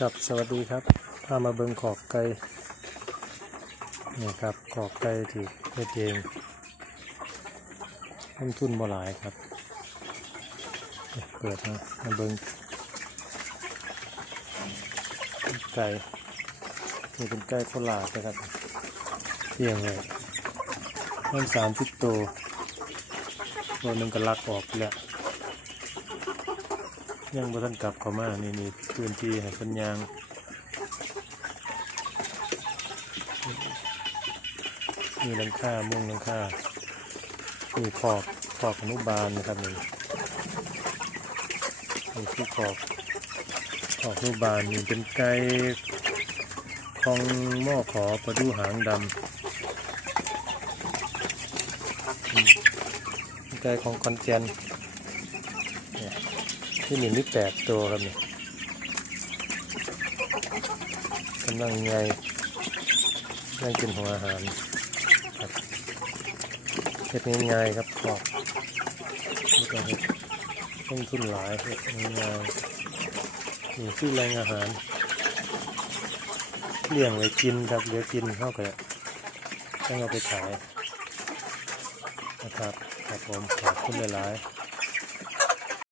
ครับสวัสดีครับพามาเบิงขอบไก่นี่ครับขอบไก่ที่เฮ็ดเองต้นทุนบ่หลายครับ เปิดมามาเบิงไก่นี่เป็นไก่โคราชนะครับเลี้ยงเลยมันสามสิบตัวตัวหนึ่งก็ลักออกแล้ว ยังบ่ทันกลับเข้ามานี่นี่พื้นที่ให้เพิ่นยางมีหลังคามุ้งหลังคามีขอบขอบอนุบาลนะครับนี่นี่คือขอบขอบอนุบาลนี่เป็นไก่ของหม้อขอประดูหางดำไก่ของคอนเจน ที่นี่มีแปดตัวครับเนี่ยกำลังไงนั่งกินหัวอาหารครับเฮ็ดง่ายๆครับขอบนี่ก็เฮ็ดต้นทุนหลายเฮ็ดง่ายๆนี่คือแรงอาหารเลี้ยงไว้กินครับเหลือกินเข้ากันต้องเอาไปขายนะครับครับผมขอบคุณหลายๆ